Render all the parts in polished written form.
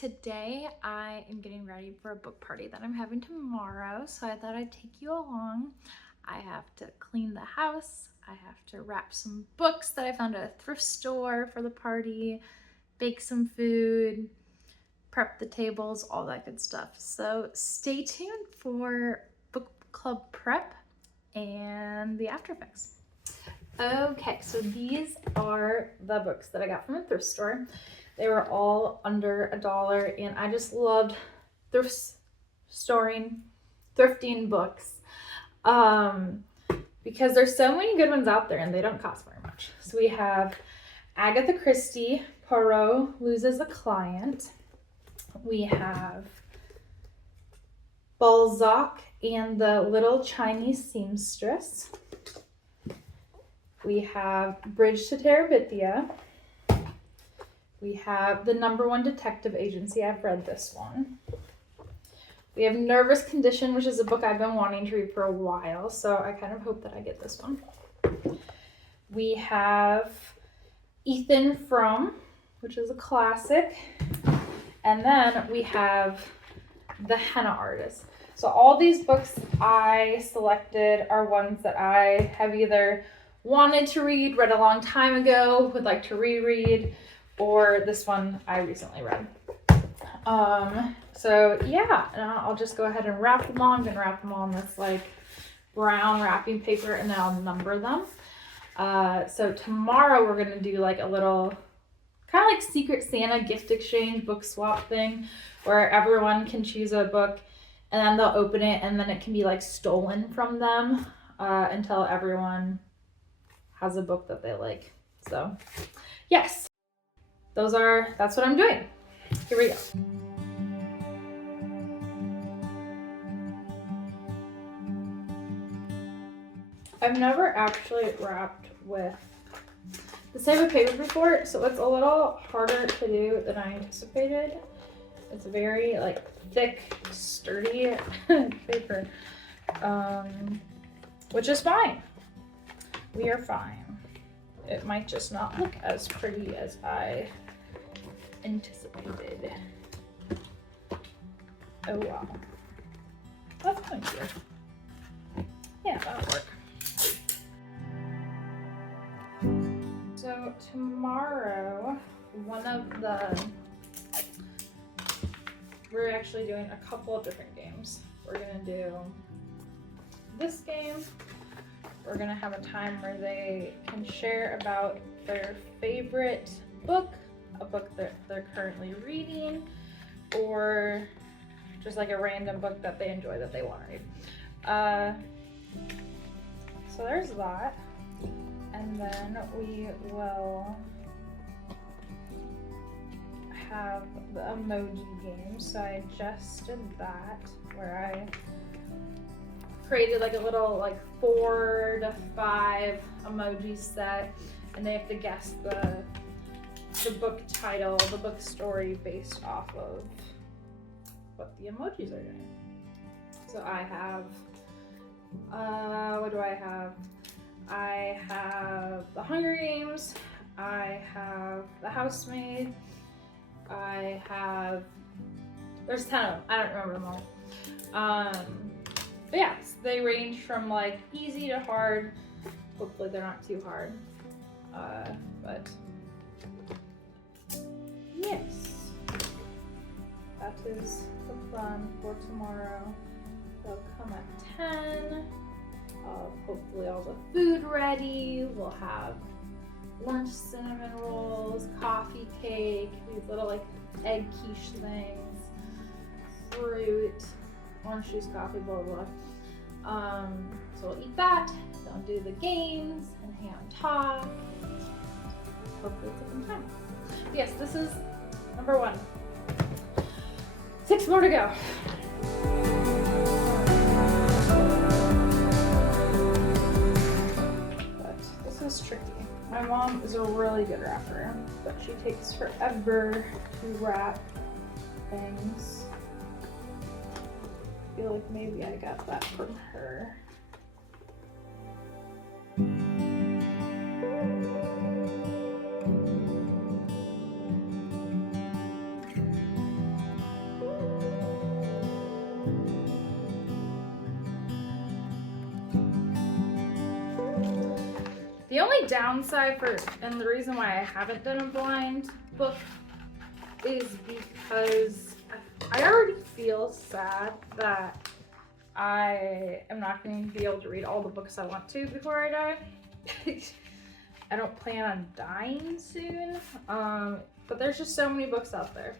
Today I am getting ready for a book party that I'm having tomorrow, so I thought I'd take you along. I have to clean the house, I have to wrap some books that I found at a thrift store for the party, bake some food, prep the tables, all that good stuff. So stay tuned for book club prep and the after effects. Okay, so these are the books that I got from a thrift store. They were all under $1, and I just loved thrifting books because there's so many good ones out there and they don't cost very much. So we have Agatha Christie, Poirot Loses a Client. We have Balzac and the Little Chinese Seamstress. We have Bridge to Terabithia. We have The #1 Detective Agency. I've read this one. We have Nervous Condition, which is a book I've been wanting to read for a while, so I kind of hope that I get this one. We have Ethan Frome, which is a classic. And then we have The Henna Artist. So all these books I selected are ones that I have either wanted to read, read a long time ago, would like to reread, or this one I recently read. So yeah, I'll just go ahead and wrap them all. I'm gonna wrap them all in this like brown wrapping paper, and then I'll number them. So tomorrow we're gonna do like a little kind of like Secret Santa gift exchange book swap thing where everyone can choose a book and then they'll open it and then it can be like stolen from them until everyone has a book that they like. So yes, that's what I'm doing. Here we go. I've never actually wrapped with this type of paper before, so it's a little harder to do than I anticipated. It's very like thick, sturdy paper, which is fine. We are fine. It might just not look as pretty as I anticipated. Oh wow. That's kind of good. Yeah, that'll work. So tomorrow, we're actually doing a couple of different games. We're gonna do this game. We're gonna have a time where they can share about their favorite book, a book that they're currently reading, or just like a random book that they enjoy that they want to read. So there's that. And then we will have the emoji game. So I just did that where I created like a little like 4 to 5 emoji set, and they have to guess the book title, the book story based off of what the emojis are doing. So I have, what do I have? I have The Hunger Games, I have The Housemaid, I have, there's 10 of them, I don't remember them all. But yeah, they range from like easy to hard. Hopefully they're not too hard. But yes, that is the plan for tomorrow. They'll come at 10. Hopefully all the food ready. We'll have lunch cinnamon rolls, coffee cake, these little like egg quiche things, fruit, orange juice, coffee, blah blah. So we'll eat that. Then do the games and hang out and talk. Hopefully it's a fun time. Yes, this is #1. 6 more to go. This is tricky. My mom is a really good wrapper, but she takes forever to wrap things. I feel like maybe I got that from her. The only downside and the reason why I haven't done a blind book is because I already feel sad that I am not going to be able to read all the books I want to before I die. I don't plan on dying soon, but there's just so many books out there.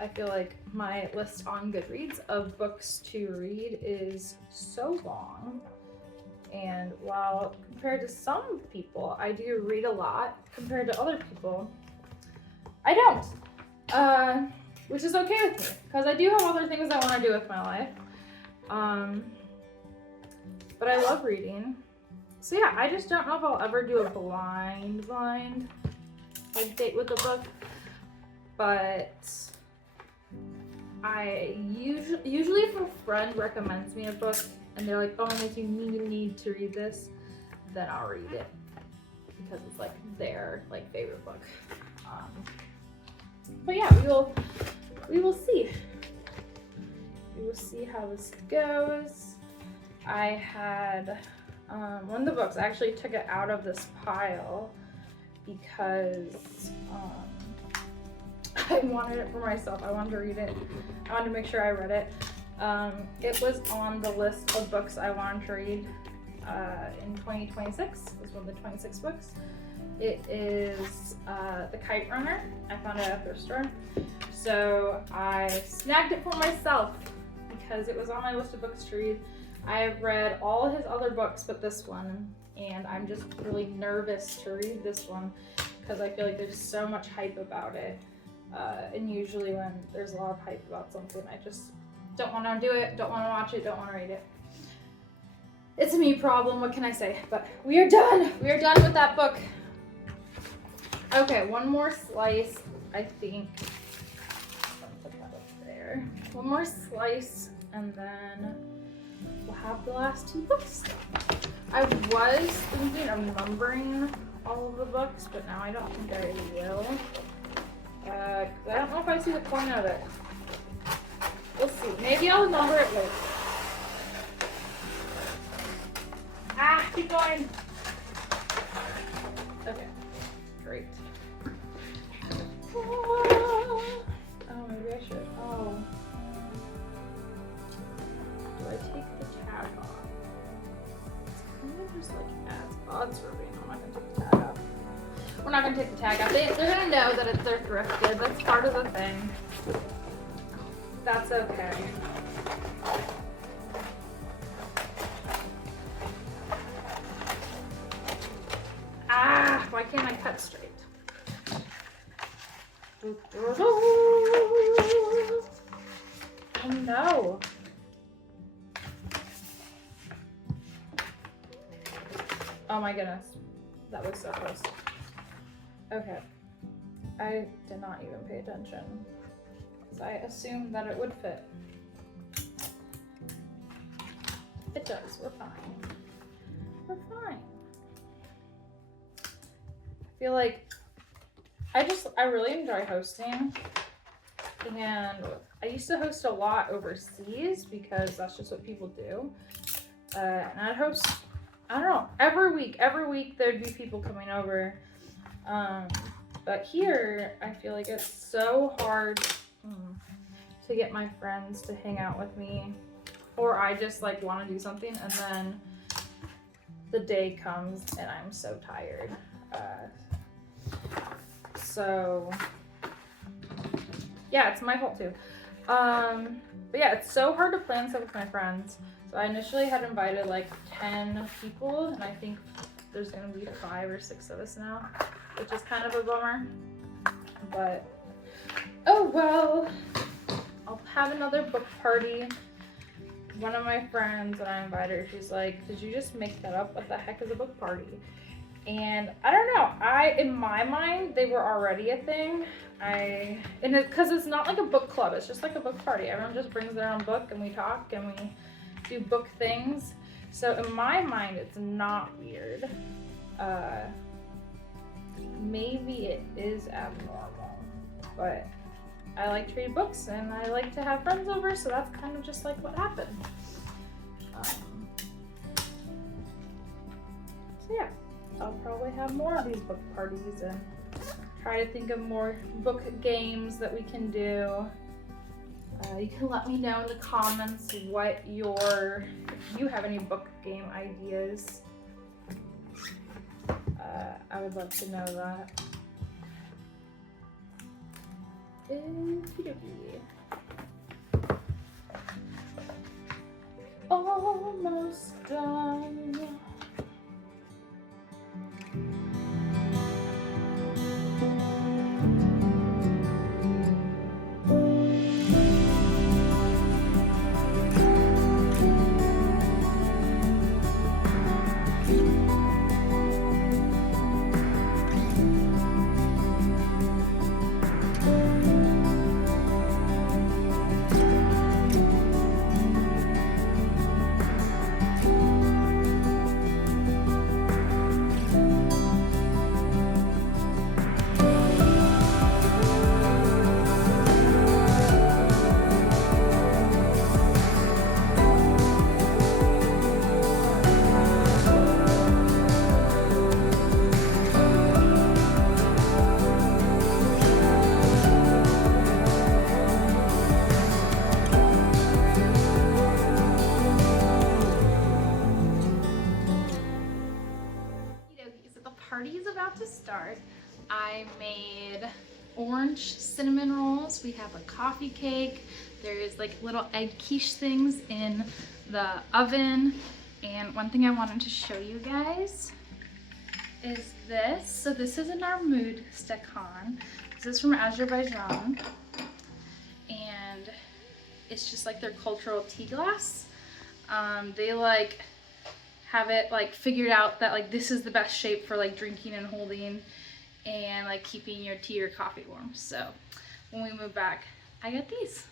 I feel like my list on Goodreads of books to read is so long. And while compared to some people, I do read a lot, compared to other people, I don't. Which is okay with me, because I do have other things I want to do with my life. But I love reading. So yeah, I just don't know if I'll ever do a blind like date with a book. But I usually if a friend recommends me a book and they're like, oh, you need to read this, then I'll read it because it's like their like favorite book. But yeah, we will see. We will see how this goes. I had one of the books, I actually took it out of this pile because I wanted it for myself. I wanted to read it. I wanted to make sure I read it. It was on the list of books I wanted to read in 2026. It was one of the 26 books. It is The Kite Runner. I found it at a thrift store. So I snagged it for myself because it was on my list of books to read. I have read all his other books but this one, and I'm just really nervous to read this one because I feel like there's so much hype about it. And usually when there's a lot of hype about something, I just don't want to do it, don't want to watch it, don't want to read it. It's a me problem, what can I say? But we are done. We are done with that book. Okay, one more slice, I think. Put that up there. One more slice, and then we'll have the last two books done. I was thinking of numbering all of the books, but now I don't think I will. I don't know if I see the point of it. We'll see. Maybe I'll number it later. Ah, keep going. Okay, great. Oh, maybe I should. Oh. Do I take the tag off? It's kind of just like adds odds for me. I'm not going to take the tag off. We're not going to take the tag off. They're going to know that they're thrifted. That's part of the thing. That's okay. Ah, why can't I cut straight? Oh no. Oh my goodness. That was so close. Okay. I did not even pay attention. So I assumed that it would fit. It does. We're fine. We're fine. I feel like I really enjoy hosting, and I used to host a lot overseas because that's just what people do. And I'd host, I don't know, every week there'd be people coming over. But here I feel like it's so hard to get my friends to hang out with me, or I just like want to do something and then the day comes and I'm so tired. So yeah, it's my fault too. But yeah, it's so hard to plan stuff with my friends. So I initially had invited like 10 people, and I think there's gonna be 5 or 6 of us now, which is kind of a bummer. But oh well, I'll have another book party. One of my friends, when I invited her, she's like, "Did you just make that up? What the heck is a book party?" And I don't know. In my mind, they were already a thing. Because it's not like a book club. It's just like a book party. Everyone just brings their own book and we talk and we do book things. So in my mind, it's not weird. Maybe it is abnormal, but I like to read books and I like to have friends over, so that's kind of just like what happened. So yeah. I'll probably have more of these book parties and try to think of more book games that we can do. You can let me know in the comments if you have any book game ideas. I would love to know that. Almost done. Party is about to start. I made orange cinnamon rolls. We have a coffee cake. There's like little egg quiche things in the oven. And one thing I wanted to show you guys is this. So this is an Armud Stakhan. This is from Azerbaijan. And it's just like their cultural tea glass. They like have it like figured out that like this is the best shape for like drinking and holding and like keeping your tea or coffee warm. So when we move back, I got these.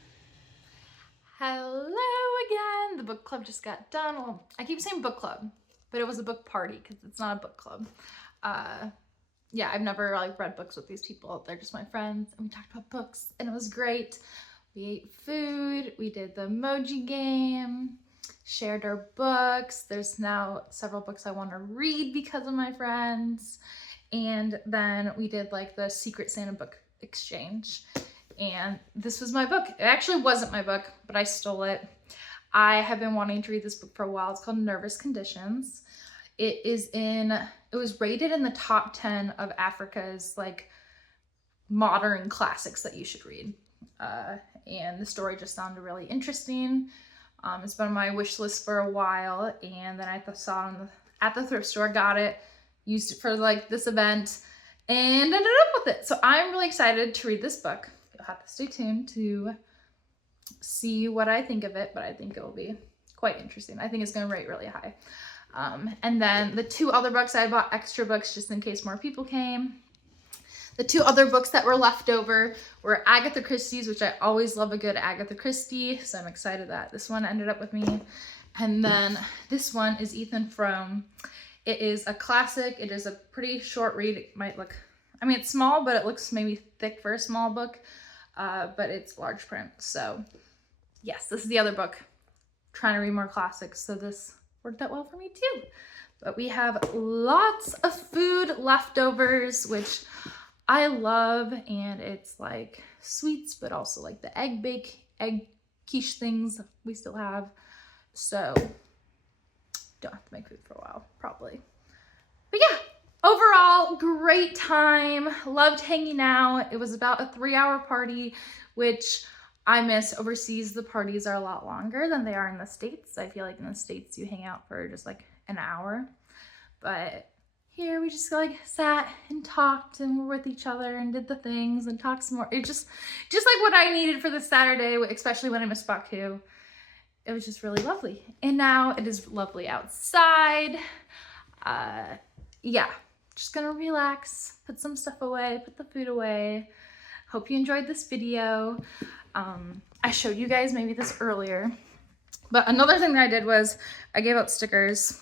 Hello again. The book club just got done. Well, I keep saying book club, but it was a book party because it's not a book club. Yeah, I've never like read books with these people. They're just my friends and we talked about books and it was great. We ate food, we did the emoji game, shared our books. There's now several books I want to read because of my friends. And then we did like the Secret Santa book exchange. And this was my book. It actually wasn't my book, but I stole it. I have been wanting to read this book for a while. It's called Nervous Conditions. It was rated in the top 10 of Africa's like modern classics that you should read. And the story just sounded really interesting. It's been on my wish list for a while, and then I saw it at the thrift store, got it, used it for like this event, and ended up with it. So I'm really excited to read this book. You'll have to stay tuned to see what I think of it, but I think it will be quite interesting. I think it's going to rate really high. And then the two other books, I bought extra books just in case more people came. The two other books that were left over were Agatha Christie's, which I always love a good Agatha Christie, so I'm excited that this one ended up with me. And then this one is Ethan Frome. It is a classic. It is a pretty short read. It might look, I mean, it's small, but it looks maybe thick for a small book, but it's large print. So yes, this is the other book. Trying to read more classics, so this worked out well for me too. But we have lots of food leftovers, which I love, and it's like sweets, but also like the egg quiche things we still have. So don't have to make food for a while, probably. But yeah, overall, great time. Loved hanging out. It was about a 3-hour party, which I miss. Overseas, the parties are a lot longer than they are in the States. I feel like in the States, you hang out for just like an hour, but here we just like sat and talked and were with each other and did the things and talked some more. It just like what I needed for this Saturday, especially when I missed Baku. It was just really lovely. And now it is lovely outside. Yeah, just gonna relax, put some stuff away, put the food away. Hope you enjoyed this video. I showed you guys maybe this earlier, but another thing that I did was I gave out stickers.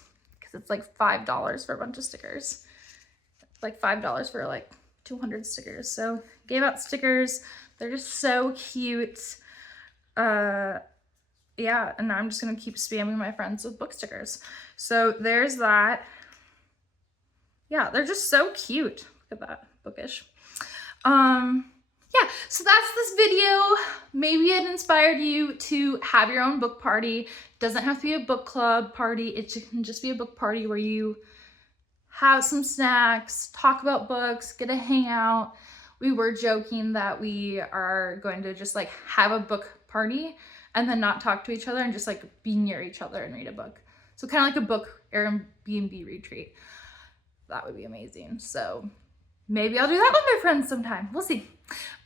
It's like $5 for a bunch of stickers. It's like $5 for like 200 stickers. So gave out stickers. They're just so cute. Yeah, and I'm just gonna keep spamming my friends with book stickers. So there's that. Yeah, they're just so cute. Look at that, bookish. Yeah, so that's this video. Maybe it inspired you to have your own book party. It doesn't have to be a book club party. It can just be a book party where you have some snacks, talk about books, get a hangout. We were joking that we are going to just like have a book party and then not talk to each other and just like be near each other and read a book. So kind of like a book Airbnb retreat. That would be amazing. So maybe I'll do that with my friends sometime. We'll see.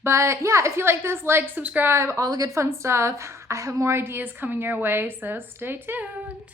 But yeah, if you like this, like, subscribe, all the good fun stuff. I have more ideas coming your way, so stay tuned.